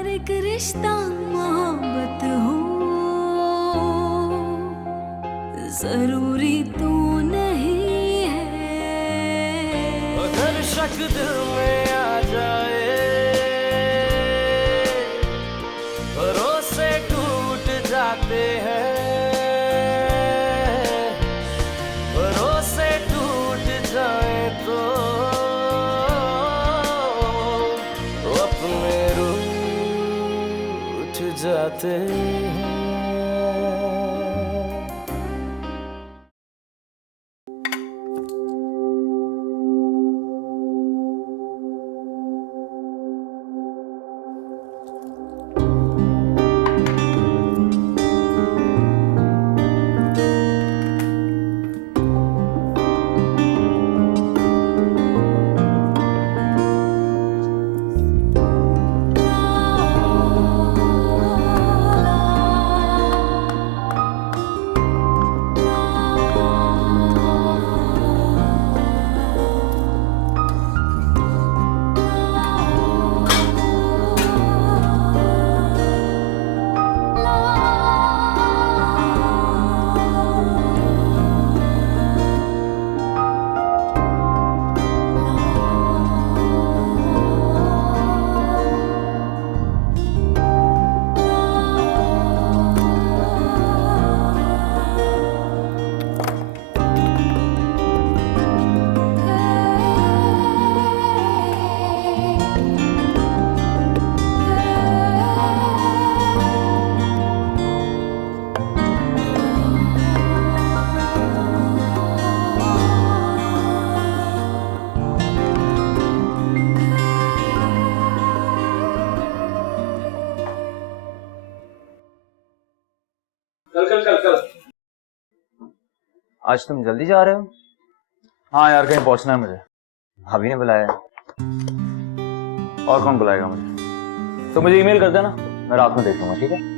अगर एक रिश्ता मोहब्बत हो जरूरी तो नहीं है। अगर शक दिल में आ जाए भरोसे टूट जाते हैं, भरोसे टूट जाए तो अपने रूठ जाते हैं। कल आज तुम जल्दी जा रहे हो? हाँ यार, कहीं पहुंचना है मुझे। भाभी ने बुलाया है। और कौन बुलाएगा मुझे? तो मुझे ईमेल कर देना, मैं रात में देख लूंगा, ठीक है?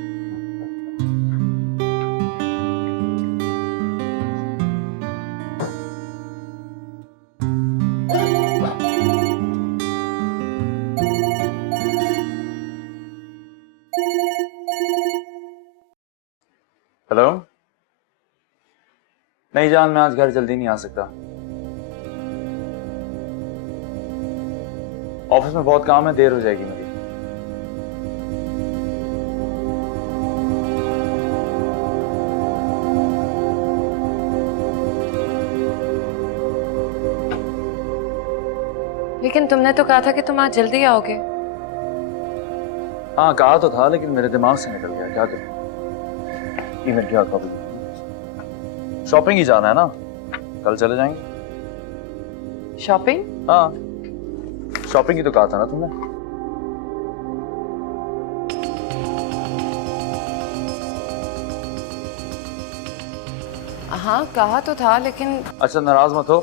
हेलो। नहीं जान, मैं आज घर जल्दी नहीं आ सकता। ऑफिस में बहुत काम है, देर हो जाएगी मेरी। लेकिन तुमने तो कहा था कि तुम आज जल्दी आओगे। हाँ कहा तो था, लेकिन मेरे दिमाग से निकल गया, क्या करूं। ईमेल क्या कॉपी। शॉपिंग ही जाना है ना, कल चले जाएंगे। शॉपिंग? हाँ, शॉपिंग ही तो कहा था ना तुमने। हाँ कहा तो था, लेकिन अच्छा नाराज मत हो,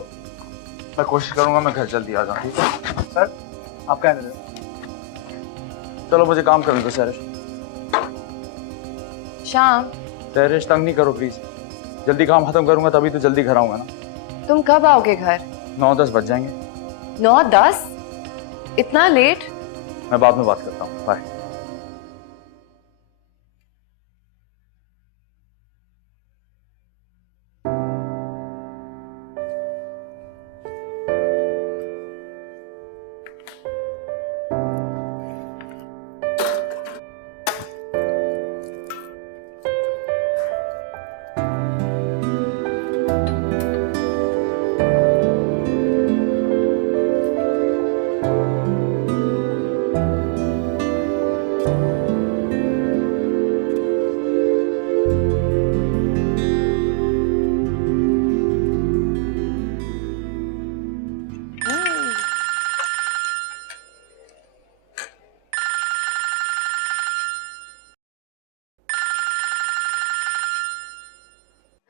मैं कोशिश करूंगा मैं घर जल्दी आ जाऊं, ठीक है? सर आप क्या कर रहे हो? चलो मुझे काम करने दो सैरिश। शाम सैरिश तंग नहीं करो प्लीज, जल्दी काम खत्म करूंगा तभी तो जल्दी घर आऊंगा ना। तुम कब आओगे घर? 9-10 बज जाएंगे। 9-10? इतना लेट? मैं बाद में बात करता हूँ, बाय।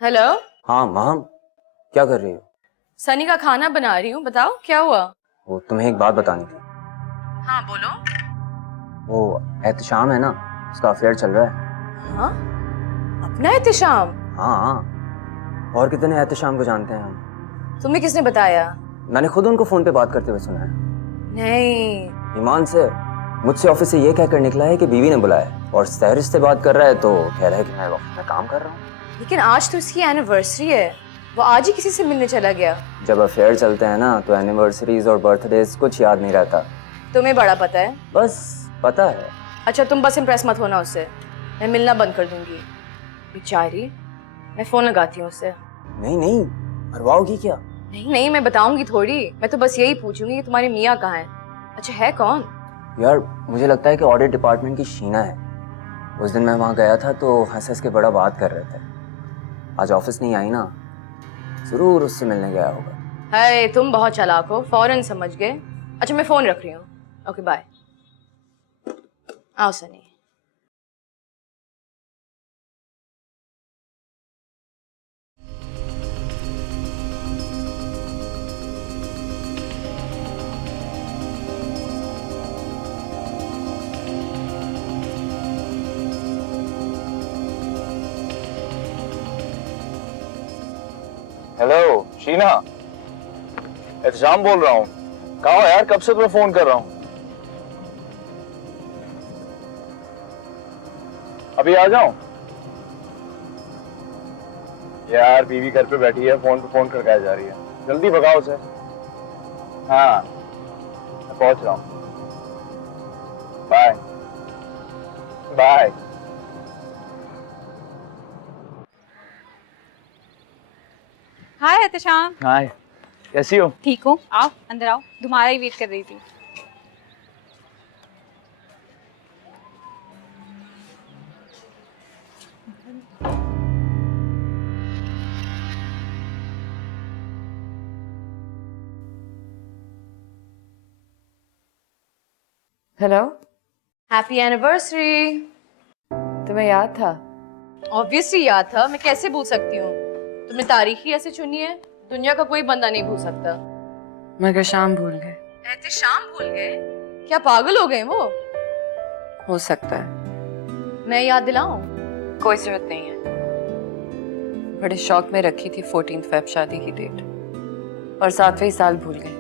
हेलो। हाँ माम, क्या कर रही हो? सनी का खाना बना रही हूँ, बताओ क्या हुआ? वो तुम्हें एक बात बतानी थी। हाँ बोलो। वो एहतशाम है ना, उसका अफेयर चल रहा है। हाँ अपना एहतशाम? हाँ, और कितने एहतशाम को जानते हैं हम। तुम्हें किसने बताया? मैंने खुद उनको फोन पे बात करते हुए सुना है। नहीं। ईमान से, मुझसे ऑफिस से ये कहकर निकला है कि बीवी ने बुलाया और सहर से बात कर रहा है तो कह रहा है कि मैं ऑफिस में काम कर रहा हूँ। लेकिन आज तो उसकी एनिवर्सरी है, वो आज ही किसी से मिलने चला गया। जब अफेयर चलते हैं ना तो एनिवर्सरीज और बर्थडेज कुछ याद नहीं रहता। तुम्हें बड़ा पता है। बस पता है। अच्छा तुम बस इम्प्रेस मत होना उससे, मैं मिलना बंद कर दूंगी। बेचारी, मैं फोन लगाती हूँ उससे। नहीं नहीं, मरवाओगी क्या? नहीं नहीं, मैं बताऊंगी थोड़ी, मैं तो बस यही पूछूंगी कि तुम्हारी मियाँ कहाँ है। अच्छा है कौन? यार मुझे लगता है कि ऑडिट डिपार्टमेंट की शीना है। उस दिन मैं वहाँ गया था तो हंस हंस के बड़ा बात कर रहे थे। आज ऑफिस नहीं आई ना, जरूर उससे मिलने गया होगा। है तुम बहुत चालाक हो, फौरन समझ गए। अच्छा मैं फोन रख रही हूँ। Okay bye. आओ सनी। हेलो शीना, एहतशाम बोल रहा हूँ। कहाँ हो यार, कब से तुम्हें फोन कर रहा हूँ। अभी आ जाऊं? यार बीवी घर पे बैठी है, फोन पे फोन करके जा रही है, जल्दी भगाओ उसे। हाँ मैं पहुंच रहा हूँ। Bye bye. Hi Ehtesham. Hi, कैसी हो? ठीक हूँ, आओ अंदर आओ, तुम्हारा ही वेट कर रही थी। Hello, happy anniversary. तुम्हें याद था? ऑब्वियसली याद था, मैं कैसे भूल सकती हूँ। तुमने तारीख ही ऐसे चुनी है, दुनिया का कोई बंदा नहीं भूल सकता। मगर शाम भूल गए। एहतशाम भूल गए? क्या पागल हो गए वो? हो सकता है, मैं याद दिलाऊं? कोई जरूरत नहीं है। बड़े शौक में रखी थी 14 फेब शादी की डेट, और 7वें साल भूल गए।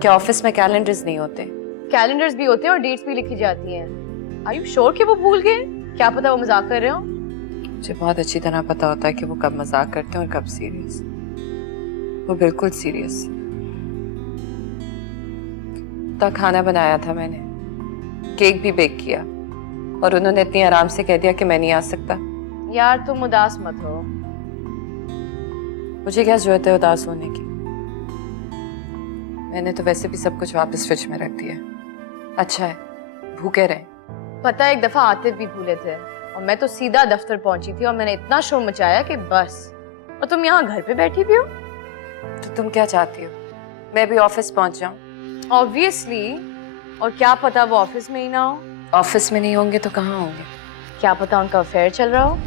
क्या ऑफिस में कैलेंडर्स नहीं होते? कैलेंडर्स भी होते हैं और डेट्स भी लिखी जाती हैं। आर यू श्योर कि वो भूल गए? क्या पता वो मजाक कर रहे हो। मुझे बहुत अच्छी तरह पता होता है कि वो कब मजाक करते हैं और कब सीरियस। वो बिल्कुल सीरियस। तो खाना बनाया था मैंने, केक भी बेक किया, और उन्होंने इतनी आराम से कह दिया कि मैं नहीं आ सकता। यार तुम उदास मत हो। मुझे क्या जरूरत है उदास होने की? मैंने तो वैसे भी सब कुछ वापस फ्रिज में रख दिया। अच्छा है, भूखे रहे। पता है एक दफा आतिफ भी भूले थे और मैं तो सीधा दफ्तर पहुंची थी और मैंने इतना शोर मचाया कि बस। और तुम यहाँ घर पे बैठी भी हो। तो तुम क्या चाहती हो, मैं भी ऑफिस पहुंच जाऊं? ऑब्वियसली, और क्या पता वो ऑफिस में ही ना हो। ऑफिस में नहीं होंगे तो कहाँ होंगे? क्या पता उनका अफेयर चल रहा हो।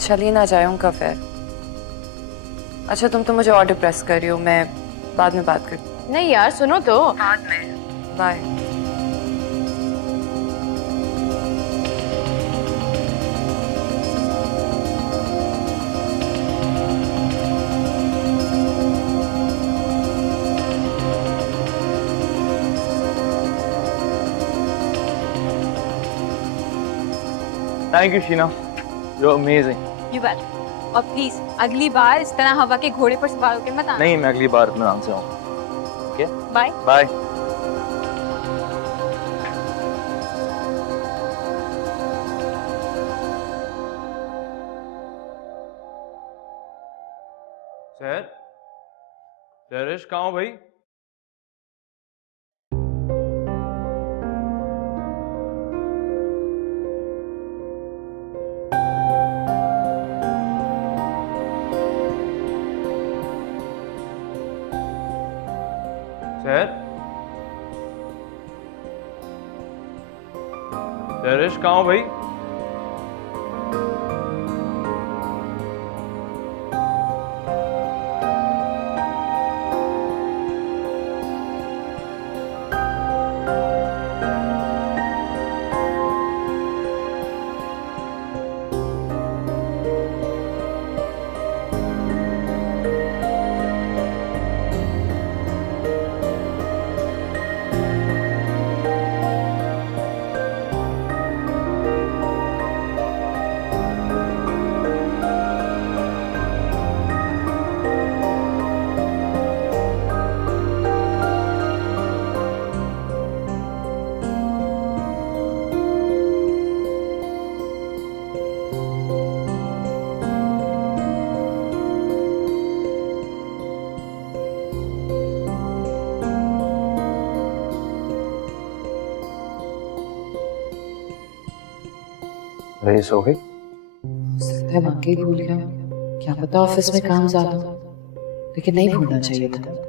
चलिए ना जाए उनका अफेयर। अच्छा तुम तो मुझे ऑर्डर प्रेस कर रही हो, मैं बाद में बात करती हूँ। नहीं यार सुनो तो। बाद में। Bye. Thank you Sheena, you are amazing. You welcome. और प्लीज अगली बार इस तरह हवा के घोड़े पर सवार होकर मत आना। नहीं, मैं अगली बार अपने नाम से आऊंगा। Okay bye bye. Sir, Sarish कहाँ हो भाई? सर, सरिश कहाँ हो भाई? भाई सो गई? हो सकता है वाकई भूल गया, क्या पता ऑफिस में काम ज्यादा हो, लेकिन नहीं भूलना चाहिए था।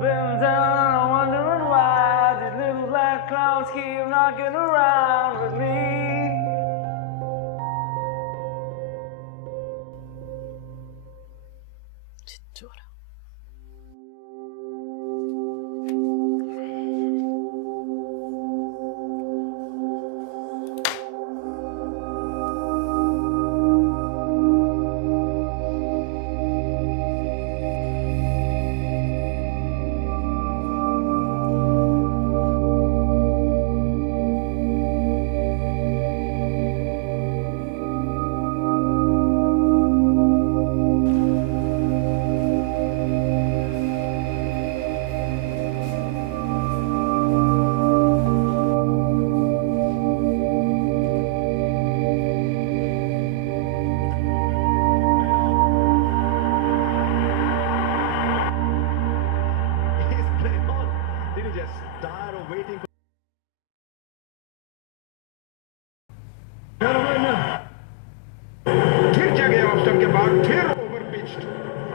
Been down, wondering why these little black clouds keep knocking around with me. Did he just tired of waiting for फिर जगह ऑप्शन के बाद फिर ओवर पिच्ड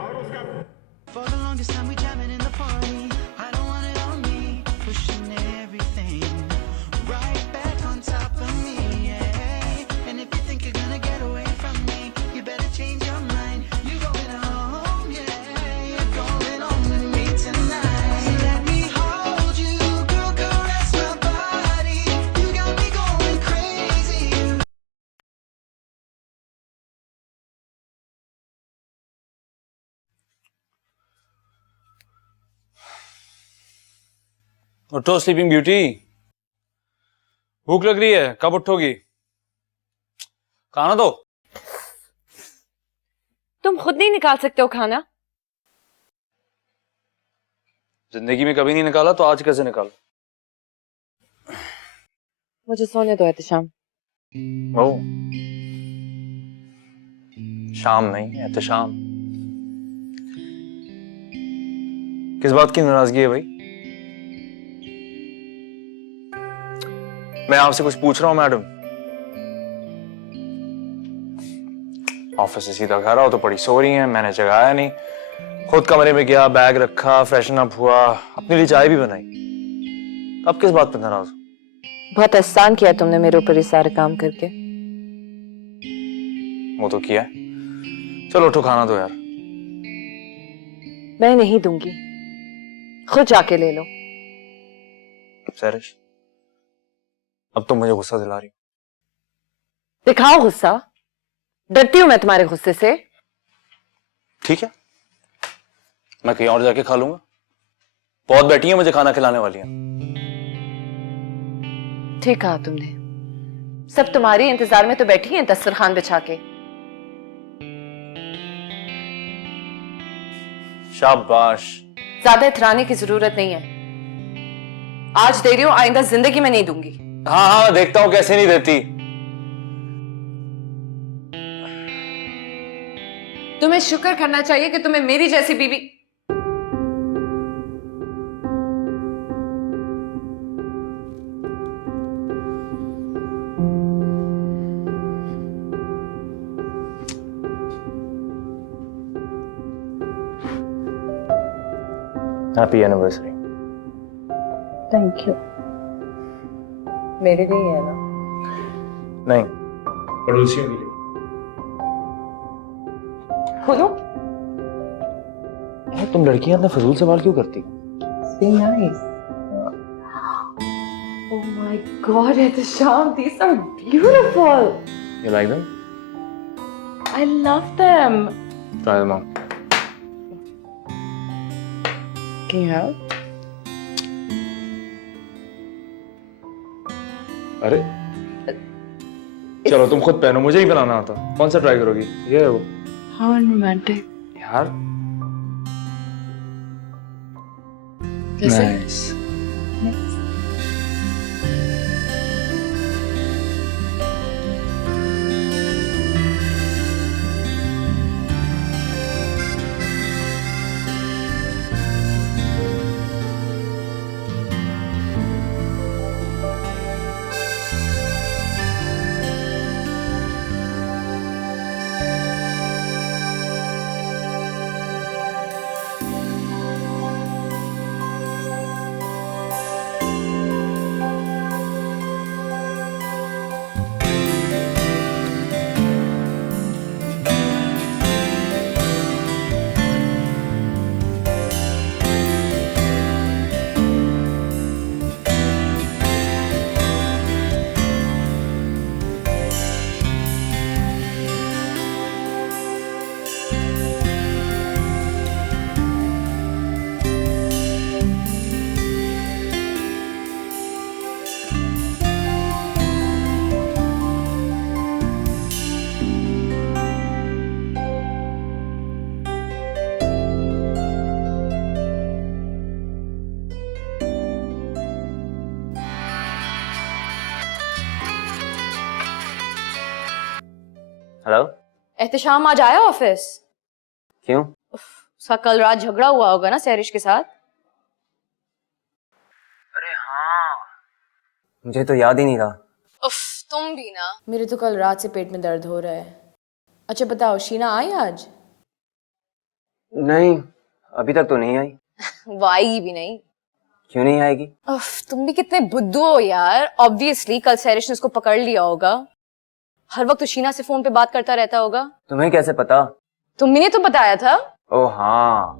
और उसका For the longest time we jamming in the party. I don't want it on me, pushing everything right back on top of me. Yeah. And if you think you're gonna get away from me, you better change your mind. You going home, yeah. You're going home with me tonight. So let me hold you, girl, caress my body. You got me going crazy. उठो sleeping beauty, भूख लग रही है, कब उठोगी? खाना दो। तुम खुद नहीं निकाल सकते हो खाना? जिंदगी में कभी नहीं निकाला तो आज कैसे निकाला? मुझे सोने दो एहतशाम। ओ, शाम नहीं, एहतशाम। किस बात की नाराजगी है भाई? मैं आपसे कुछ पूछ रहा हूं मैडम। ऑफिस से सीधा घर आओ तो बड़ी सो रही हैं, मैंने जगाया नहीं, खुद कमरे में गया, बैग रखा, फ्रेशन अप हुआ, अपने लिए चाय भी बनाई। अब किस बात पे नाराज हो? बहुत एहसान किया तुमने मेरे ऊपर ये सारे काम करके। वो तो किया है। चलो उठो, खाना दो यार। मैं नहीं दूंगी, खुद जाके ले लो। सैरिश, अब तुम मुझे गुस्सा दिला रही हो। दिखाओ गुस्सा, डरती हूं मैं तुम्हारे गुस्से से। ठीक है, मैं कहीं और जाके खा लूंगा। बहुत बैठी है, मुझे खाना खिलाने वाली है। ठीक कहा तुमने, सब तुम्हारी इंतजार में तो बैठी हैं दस्तरखान बिछा के। शाबाश। ज्यादा इतराने की जरूरत नहीं है। आज दे रही हूं, आइंदा जिंदगी में नहीं दूंगी। हाँ हाँ, देखता हूं कैसे नहीं देती। तुम्हें शुक्र करना चाहिए कि तुम्हें मेरी जैसी बीवी। Happy anniversary. Thank you. मेरे लिए है ना? नहीं, पड़ोसियों के लिए। खोलो। यार तुम लड़कियां इतना फजूल सवाल क्यों करती? Be nice. Oh my God, Ehtisham, these are beautiful. You like them? I love them. Try them on. Can you help? अरे चलो तुम खुद पहनो, मुझे ही बनाना आता। कौन सा ट्राई करोगी? ये है वो। How romantic. यार कैसे? Nice. हेलो। एहतशाम आज आया ऑफिस? क्यों? उसका कल रात झगड़ा हुआ होगा ना सैरिश के साथ। अरे हाँ, मुझे तो याद ही नहीं रहा। उफ, तुम भी ना। मेरे तो कल रात से पेट में दर्द हो रहा है। अच्छा बताओ, शीना आई आज? नहीं, अभी तक तो नहीं आई। वो आएगी भी नहीं। क्यों नहीं आएगी? उफ, तुम भी कितने बुद्धू हो यार। ऑब्वियसली कल सैरिश ने उसको पकड़ लिया होगा। हर वक्त तो शीना से फोन पे बात करता रहता होगा। तुम्हें कैसे पता? तुमने तो बताया था। ओ हाँ,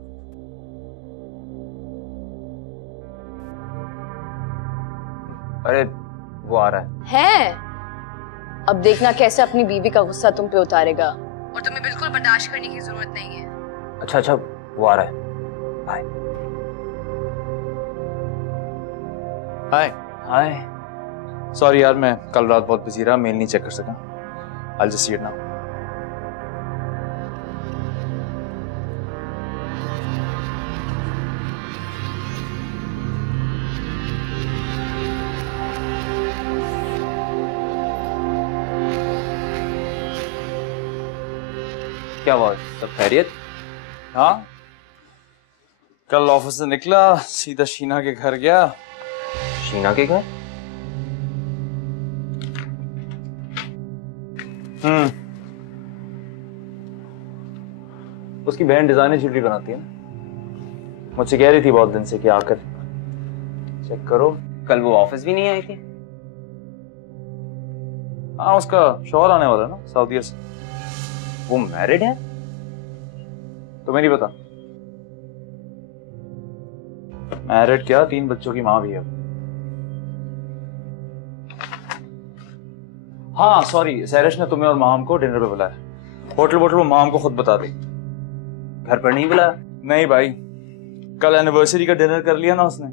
अरे वो आ रहा है। अब देखना कैसे अपनी बीवी का गुस्सा तुम पे उतारेगा। और तुम्हें बिल्कुल बर्दाश्त करने की जरूरत नहीं है। है। अच्छा, वो आ रहा है। बाय। हाय। हाय। सॉरी यार, मैं कल रात बहुत बिजी रहा, मेल नहीं चेक कर सका। I'll just see it now. क्या हुआ, सब खैरियत? हाँ, कल ऑफिस से निकला, सीधा शीना के घर गया। शीना के घर? उसकी बहन डिजाइनर ज्वेलरी बनाती है ना, मुझसे कह रही थी बहुत दिन से कि आकर चेक करो। कल वो ऑफिस भी नहीं आई थी? हाँ, उसका शौहर आने वाला है ना सऊदीया से। वो मैरिड है? तुम्हें नहीं पता? मैरिड क्या, 3 बच्चों की माँ भी है। हाँ सॉरी, सैरिश ने तुम्हें और माम को डिनर पे बुलाया। होटल वो माम को खुद बता दी। घर पर नहीं बुलाया? नहीं भाई, कल एनिवर्सरी का डिनर कर लिया ना उसने।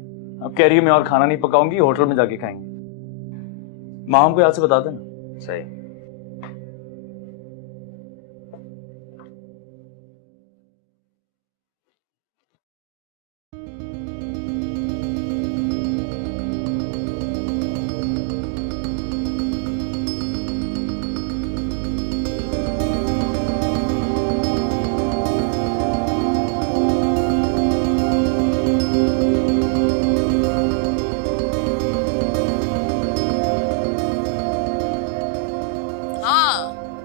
अब कह रही है मैं और खाना नहीं पकाऊंगी, होटल में जाके खाएंगे। माम को याद से बता देना। सही।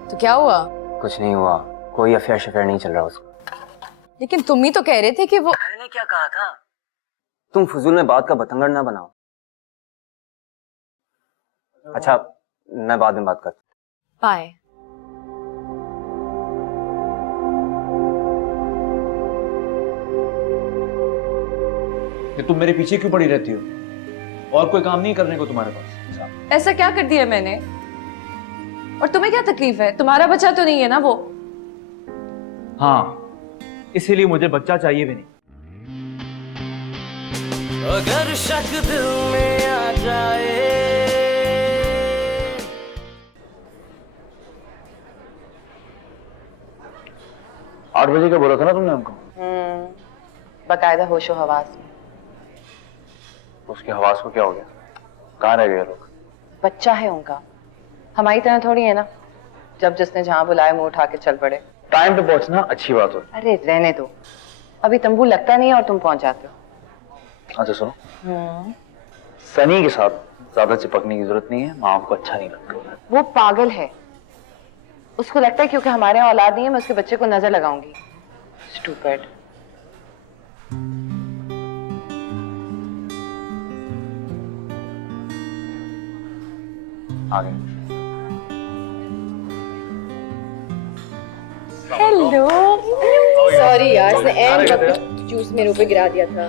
तो क्या हुआ? कुछ नहीं हुआ, कोई अफेयर शफेयर नहीं चल रहा उसको। लेकिन तुम ही तो कह रहे थे कि वो। मैंने क्या कहा था? तुम फजूल में बात का बतंगड़ ना बनाओ। अच्छा, मैं बाद में बात करता हूँ। बाय। तुम मेरे पीछे क्यों पड़ी रहती हो? और कोई काम नहीं करने को तुम्हारे पास? ऐसा क्या कर दिया मैंने? और तुम्हें क्या तकलीफ है? तुम्हारा बच्चा तो नहीं है ना वो? हाँ, इसीलिए मुझे बच्चा चाहिए भी नहीं। अगर शक दिल में आ जाए। 8 बजे का बोला था ना तुमने हमको? बकायदा होशो हवास में। उसके हवास को क्या हो गया? कहाँ रह गए लोग? बच्चा है उनका, हमारी तरह थोड़ी है ना, जब जिसने जहां बुलाया मुंह उठा के चल पड़े। टाइम पे पहुंचना अच्छी बात हो। अरे रहने दो, अभी तंबू लगता नहीं है और तुम पहुंच जाते हो। अच्छा सुनो, सनी के साथ ज्यादा चिपकने की जरूरत नहीं है, माँ को अच्छा नहीं लगता। वो पागल है, उसको लगता है क्योंकि हमारे यहाँ औलाद नहीं है मैं उसके बच्चे को नजर लगाऊंगी। स्टूपिड। आ गए। हेलो। सॉरी यार, इसने एंड वक्त जूस मेरे ऊपर गिरा दिया था।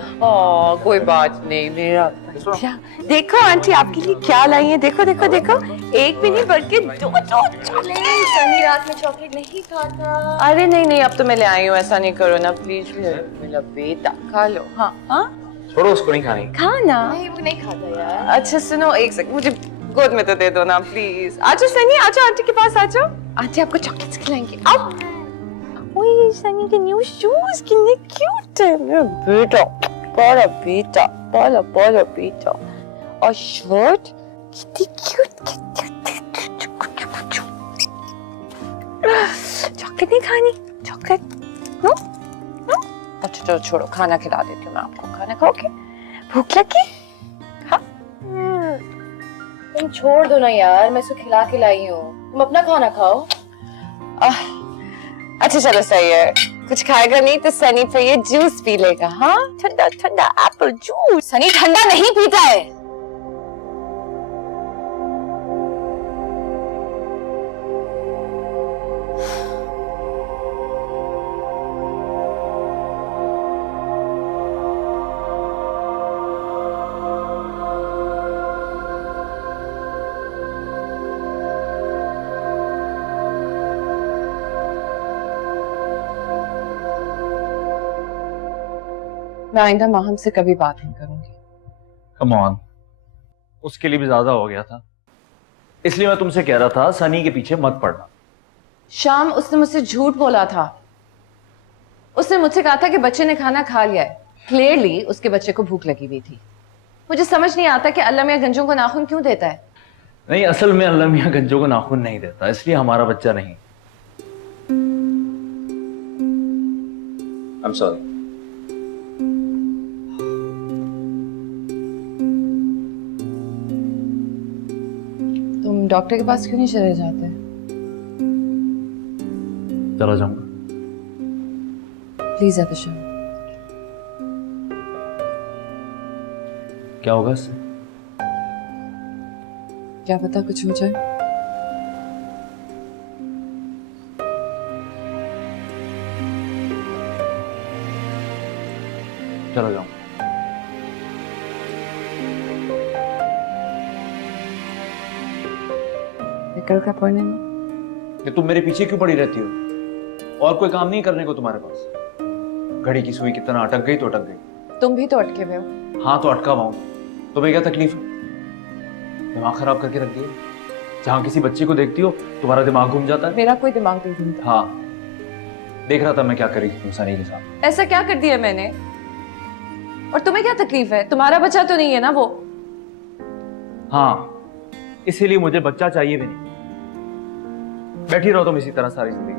कोई बात नहीं, मेरा अच्छा। देखो आंटी आपके लिए क्या लाई है, देखो देखो देखो, एक भी नहीं बल्कि 2 चॉकलेट। सनी रात में चॉकलेट नहीं खाता। अरे नहीं नहीं, अब तो मैं ले आई हूँ, ऐसा नहीं करो ना प्लीज। मेरा बेटा खा लो। हाँ हाँ, छोड़ो, उसको नहीं खानी। खाना। नहीं, वो नहीं खाता यार। अच्छा सुनो, एक सेकंड, मुझे गोद में तो दे दो ना प्लीज। आजो सनी, आजो आंटी के पास आजो, आंटी आपको चॉकलेट्स खिलाएंगे। आओ। ओए सनी के न्यू शूज कितने क्यूट है, मेरा बेटा, बड़ा बेटा, बड़ा बड़ा बेटा। और शर्ट कितनी क्यूट। चॉकलेट नहीं खानी? चॉकलेट? No no? अच्छा चलो छोड़ो, खाना खिला देती हूँ मैं आपको। खाना खाओगे? भूख लगी? हाँ। तुम छोड़ दो ना यार, मैं इसको खिला के लाई हूँ, तुम अपना खाना खाओ। अच्छा चलो सही है, कुछ खाएगा नहीं तो सनी पे ये जूस पी लेगा। हाँ, ठंडा ठंडा एप्पल जूस। सनी ठंडा नहीं पीता है। मैं आइंदा माहम से कभी बात नहीं करूंगी। कम ऑन, उसके लिए भी ज्यादा हो गया था, इसलिए मैं तुमसे कह रहा था सनी के पीछे मत पड़ना। शाम उसने मुझसे झूठ बोला था। उसने मुझसे कहा था कि बच्चे ने खाना खा लिया है। क्लियरली उसके बच्चे को भूख लगी हुई थी। मुझे समझ नहीं आता कि अल्लाह मियां गंजों को नाखून क्यों देता है। नहीं, असल में अल्लाह मियां गंजों को नाखून नहीं देता, इसलिए हमारा बच्चा नहीं। I am sorry. तुम डॉक्टर के पास क्यों नहीं चले जाते? चला जाऊंगा। प्लीज अतिशा। क्या होगा इससे? क्या पता कुछ हो जाए। चला जाऊंगा। कल का पढ़ने में कि तुम मेरे पीछे क्यों पड़ी रहती हो? और कोई काम नहीं करने को तुम्हारे पास? घड़ी की सुई कितना अटक गई तो अटक गई। तुम भी तो अटके हुए हो। हाँ तो अटका हुआ हूं। तुम्हें क्या तकलीफ है? दिमाग खराब करके रख दिया। जहां किसी बच्चे को देखती हो तुम्हारा दिमाग घूम जाता है। मेरा कोई दिमाग नहीं घूमता। हाँ, देख रहा था मैं क्या करी तुम सनी के साथ। ऐसा क्या कर दिया मैंने? और तुम्हें क्या तकलीफ है? तुम्हारा बच्चा तो नहीं है ना वो? हाँ, इसीलिए मुझे बच्चा चाहिए भी नहीं। बैठी रहो तुम इसी तरह सारी जिंदगी।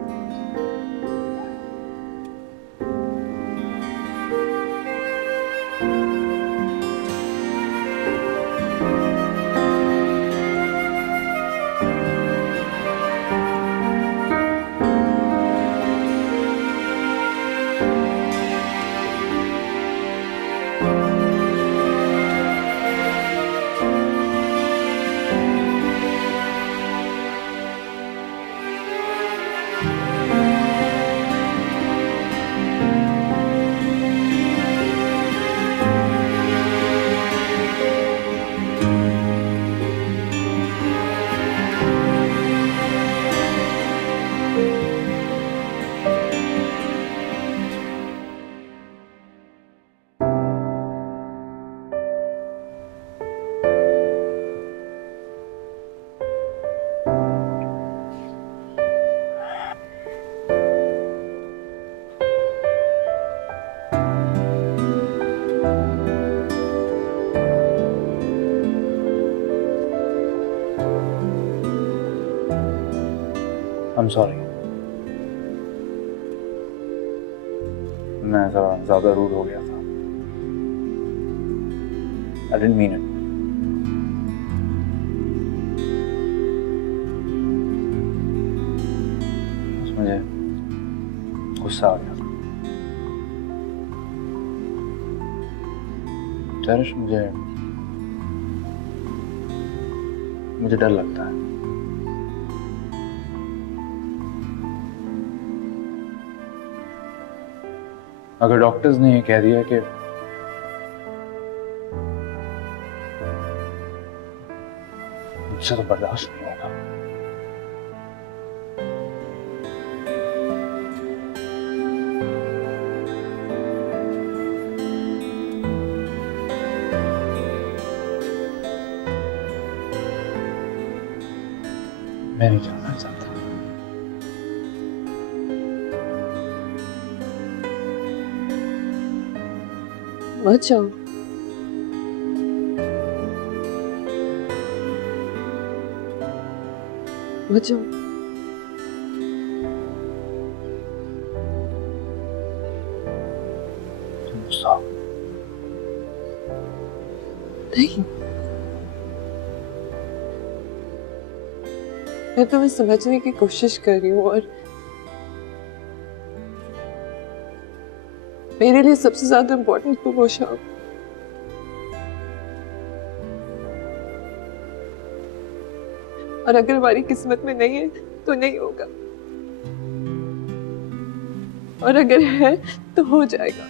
I'm sorry. मैं जरा ज्यादा रूड हो गया था। I didn't mean it. बस मुझे गुस्सा आ गया था। चरिश, मुझे डर लगता है। अगर डॉक्टर्स ने ये कह दिया कि मुझसे तो बर्दाश्त नहीं होगा, मैं नहीं जानना चाहता। मत जाओ। मत जाओ। गुस्सा। नहीं, मैं तुम्हें समझने की कोशिश कर रही हूँ और मेरे लिए सबसे ज्यादा इम्पोर्टेंट तो वो शाम। और अगर हमारी किस्मत में नहीं है तो नहीं होगा, और अगर है तो हो जाएगा।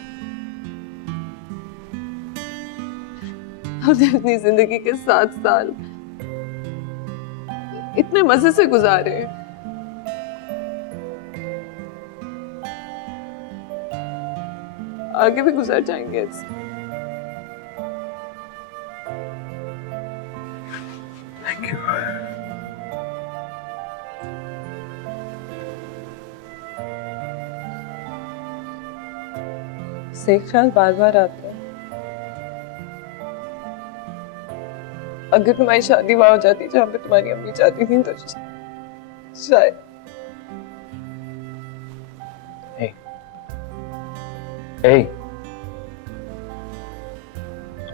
हमने अपनी जिंदगी के 7 साल इतने मजे से गुजारे हैं। आगे भी गुजार जाएंगे ऐसे। Thank you. से ख्याल बार बार आता है, अगर तुम्हारी शादी वहां हो जाती जहाँ पे तुम्हारी अम्मी चाहती थी तो शायद।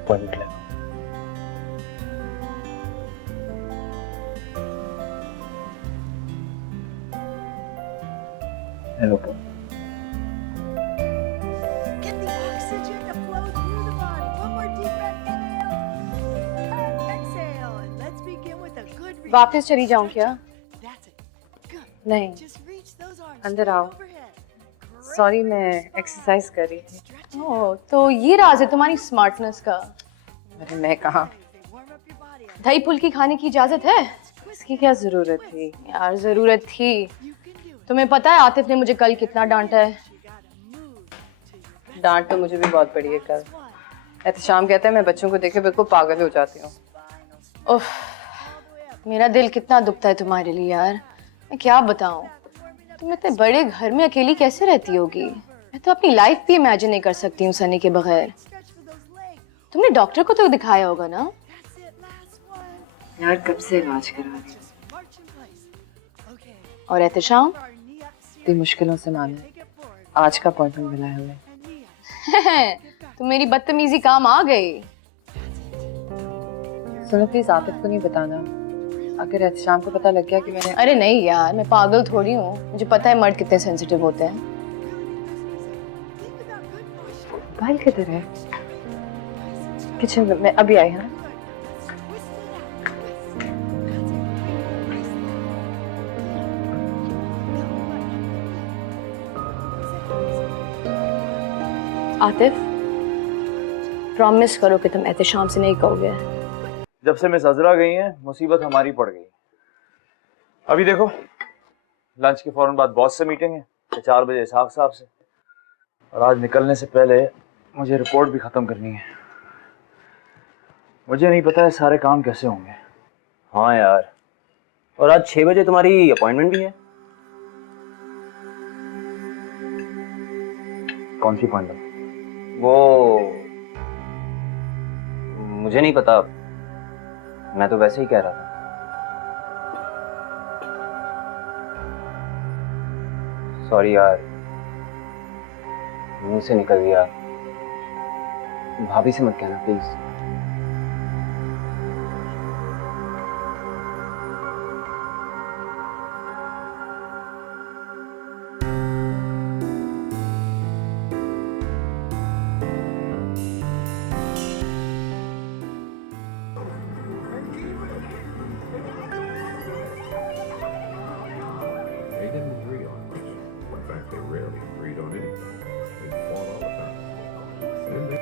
अपॉइंटमेंट ले। Hello Get the oxygen to flow through the body. One more deep breath. Inhale. And exhale. And let's begin with a good reach. वापस चली जाऊं क्या? That's it. Good. नहीं, Just reach those arms अंदर straight आओ। overhead. Great. Sorry मैं exercise कर रही थी। Stretch it. ओह, तो ये राज है तुम्हारी स्मार्टनेस का। अरे मैं कहा, They warm up your body. दही फुल्की खाने की इजाजत है? इसकी क्या जरूरत थी यार? जरूरत थी। You can do it. तुम्हें पता है आतिफ ने मुझे कल कितना डांटा है? You gotta move to your डांट तो मुझे भी बहुत पड़ी है कल। एहतशाम कहता है मैं बच्चों को देखे बिल्कुल पागल हो जाती हूँ। उफ, मेरा दिल कितना दुखता है तुम्हारे लिए यार। मैं क्या बताऊँ, तुम इतने बड़े घर में अकेली कैसे रहती होगी? मैं तो अपनी लाइफ भी इमेजिन नहीं कर सकती हूँ सनी के बगैर। stretch for those legs. तुमने डॉक्टर को तो दिखाया होगा ना? That's it. Last one. यार कब से इलाज करा रही Just march in place. Okay. और Ehtesham Our knee up. See. इतनी मुश्किलों से माने Take it forward. आज का अपॉइंटमेंट मिला है हमें। And knee up. तो मेरी बदतमीजी काम आ गई। सुनो प्लीज आतिफ को नहीं बताना, अगर एहतशाम को पता लग गया कि मैंने। अरे नहीं यार, मैं पागल थोड़ी हूँ, मुझे पता है मर्द कितने सेंसिटिव होते हैं। Think about good posture. बाल किधर है? किचन में, मैं अभी आई। हाँ आतिफ, प्रॉमिस करो कि तुम एहतशाम से नहीं कहोगे। जब से मिस अजरा गई हैं मुसीबत हमारी पड़ गई। अभी देखो लंच के फौरन बाद बॉस से मीटिंग है, 4 बजे इसहाक साहब से, और आज निकलने से पहले मुझे रिपोर्ट भी खत्म करनी है। मुझे नहीं पता है सारे काम कैसे होंगे। हाँ यार, और आज 6 बजे तुम्हारी अपॉइंटमेंट भी है। कौन सी अपॉइंटमेंट? वो मुझे नहीं पता, मैं तो वैसे ही कह रहा था। सॉरी यार, मुंह से निकल गया। भाभी से मत कहना please. They didn't agree on much. In fact, they rarely agreed on anything. They fought all the time. Then they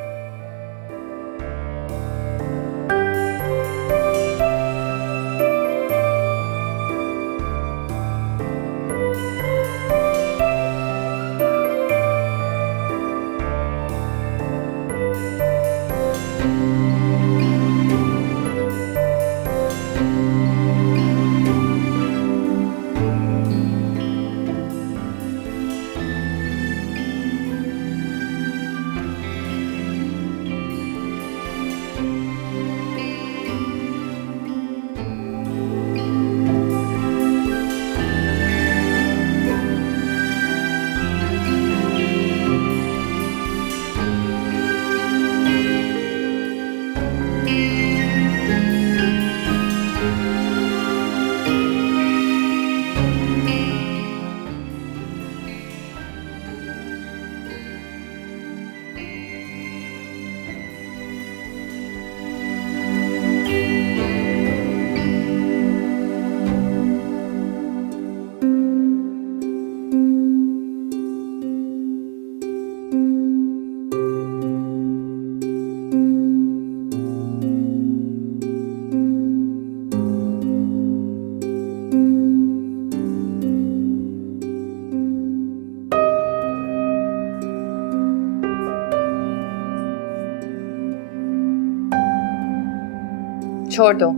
छोड़ दो,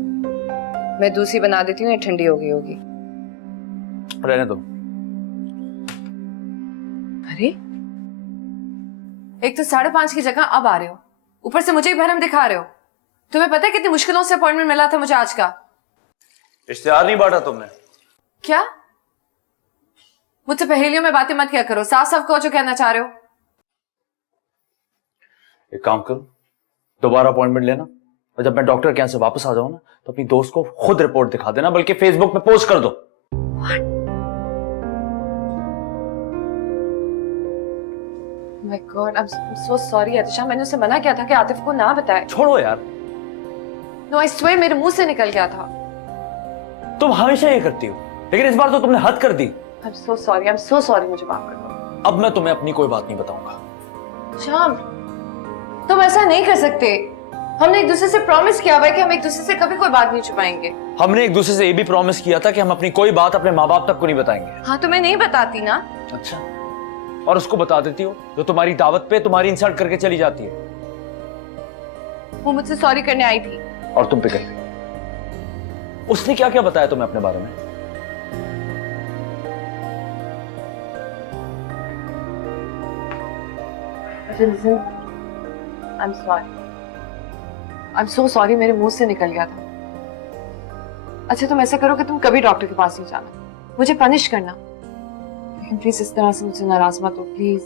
मैं दूसरी बना देती हूँ, ये ठंडी हो गई होगी। रहने दो। अरे एक तो 5:30 की जगह अब आ रहे हो, ऊपर से मुझे ही भरम दिखा रहे हो। तुम्हें पता है कितनी मुश्किलों से अपॉइंटमेंट मिला था मुझे आज का? इश्तिहार नहीं बांटा तुमने? क्या? मुझसे पहेलियों में बातें मत किया करो, साफ साफ कहो जो कहना चाह रहे हो। एक काम करो, दोबारा अपॉइंटमेंट लेना और जब मैं डॉक्टर के यहाँ से वापस आ जाऊं ना तो अपनी दोस्त को खुद रिपोर्ट दिखा देना, बल्कि फेसबुक पे पोस्ट कर दो। My God, I'm so sorry Atisha, मैंने उसे मना किया था कि आतिफ को ना बताए। छोड़ो यार। No, I swear मेरे मुंह से निकल गया था। तुम हमेशा ये करती हो, लेकिन इस बार तो तुमने हद कर दी। I'm so sorry, मुझे माफ कर दो। अब मैं तुम्हें अपनी कोई बात नहीं बताऊंगा। श्याम, तुम ऐसा नहीं कर सकते। हमने एक दूसरे से प्रॉमिस किया हुआ है कि हम एक दूसरे से कभी कोई बात नहीं छुपाएंगे। हमने एक दूसरे से ये भी प्रॉमिस किया था कि हम अपनी कोई बात अपने माँ बाप तक को नहीं बताएंगे। हाँ, तो मैं नहीं बताती ना। अच्छा, और उसको बता देती हो जो तुम्हारी दावत पे तुम्हारी इंसल्ट करके चली जाती है। वो मुझसे सॉरी करने आई थी और तुम पे कर गई। उसने क्या क्या बताया तुम्हें अपने बारे में? I'm so sorry, मेरे मुंह से निकल गया था। अच्छा, तुम ऐसा करो कि तुम कभी डॉक्टर के पास नहीं जाना, मुझे पनिश करना, लेकिन प्लीज इस तरह से मुझसे नाराज मत हो, प्लीज।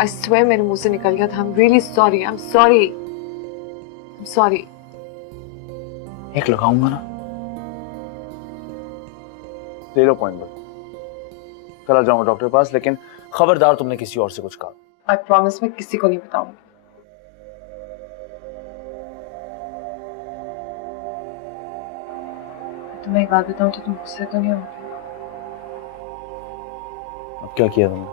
I swear मेरे मुंह से निकल गया था। I'm really sorry, I'm sorry। एक लगाऊंगा ना, ले लो पॉइंट। कल जाऊंगा डॉक्टर के पास, लेकिन खबरदार तुमने किसी और से कुछ कहा। I promise मैं किसी को नहीं बताऊंगी। तुम्हें एक बात बताऊं तो तुम गुस्से तो नहीं होगे? अब क्या किया तुमने?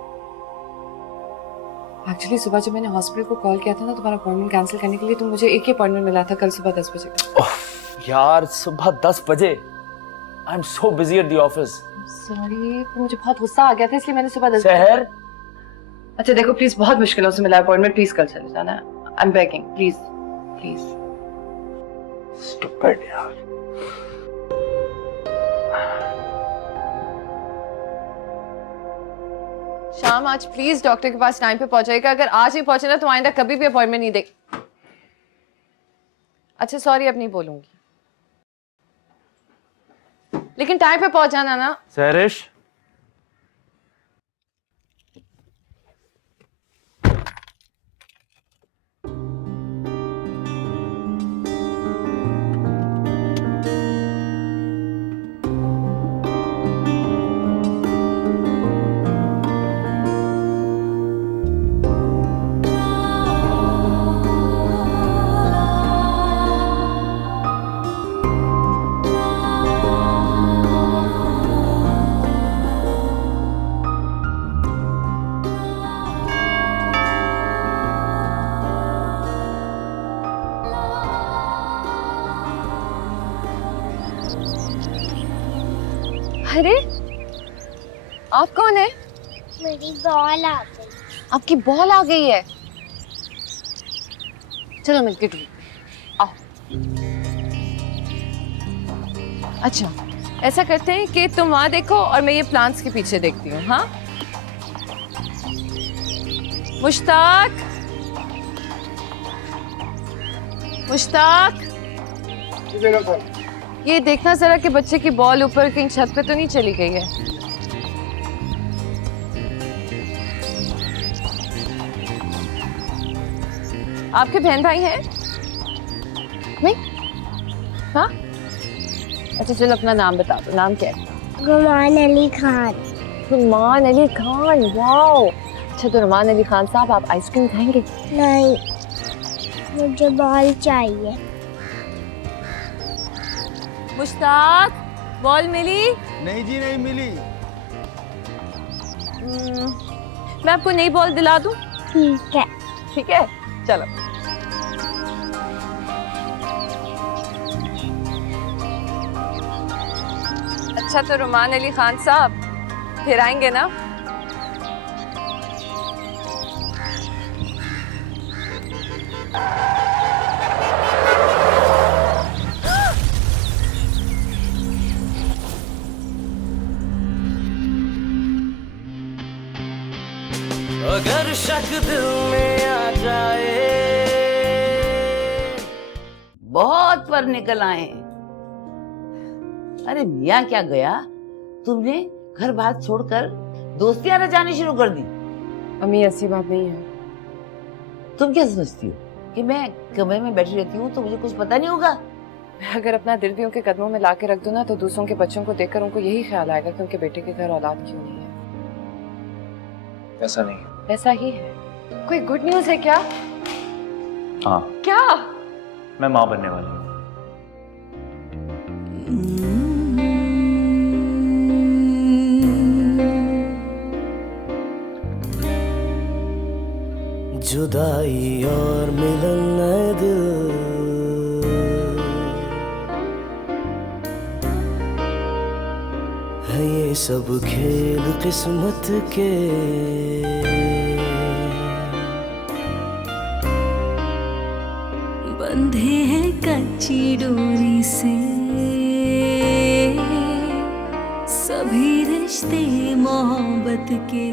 एक्चुअली सुबह जब मैंने हॉस्पिटल को कॉल किया था ना तुम्हारा अपॉइंटमेंट कैंसिल करने के लिए, तो मुझे एक ही अपॉइंटमेंट मिला था कल सुबह 10 बजे का। यार, सुबह 10 बजे? I am so busy at the office. Sorry, मुझे बहुत गुस्सा आ गया था इसलिए मैंने सुबह 10 शहर। अच्छा देखो, प्लीज, बहुत मुश्किलों से मिला अपॉइंटमेंट, प्लीज कल चले जाना। I am begging, please. Stupid यार। शाम, आज प्लीज डॉक्टर के पास टाइम पे पहुंचाएगा। अगर आज नहीं पहुंचे ना तो आइंदा कभी भी अपॉइंटमेंट नहीं दे। अच्छा सॉरी, अब नहीं बोलूंगी, लेकिन टाइम पे पहुंच जाना ना। सहरिश, अरे आप कौन है? मेरी बॉल आ गई। आपकी बॉल आ गई है? चलो मिलके ढूंढ। आओ। अच्छा, ऐसा करते हैं कि तुम वहां देखो और मैं ये प्लांट्स के पीछे देखती हूँ। हाँ, मुश्ताक, ये देखना जरा कि बच्चे की बॉल ऊपर कहीं छत पे तो नहीं चली गई है। आपके बहन भाई हैं? नहीं? हाँ? अच्छा चलो अपना नाम बता दो, नाम क्या है? गुमान अली खान। रुमान अली खान, वाओ। अच्छा तो रुमान अली खान साहब, आप आइसक्रीम खाएंगे? नहीं, मुझे बॉल चाहिए। मुश्ताक, बॉल मिली? नहीं जी, नहीं मिली। मैं आपको नई बॉल दिला दूं? ठीक है। ठीक है, चलो। अच्छा तो रुमान अली खान साहब फिर आएंगे ना? दिल में आ जाए। बहुत पर निकल आए। अरे मियाँ क्या गया, तुमने घर बार छोड़कर दोस्तियां रचानी शुरू कर दी। अम्मी ऐसी बात नहीं है। तुम क्या समझती हो कि मैं कमरे में बैठी रहती हूँ तो मुझे कुछ पता नहीं होगा? मैं अगर अपना दिल भी उनके कदमों में ला के रख दूं ना, तो दूसरों के बच्चों को देखकर उनको यही ख्याल आएगा कि उनके बेटे के घर औलाद क्यों नहीं है। ऐसा नहीं है। ऐसा ही है। कोई गुड न्यूज़ है क्या? हाँ, क्या? मैं माँ बनने वाली हूँ। जुदाई और मिलन नए दिल, है ये सब खेल किस्मत के। बंधे हैं कच्ची डोरी से सभी रिश्ते मोहब्बत के।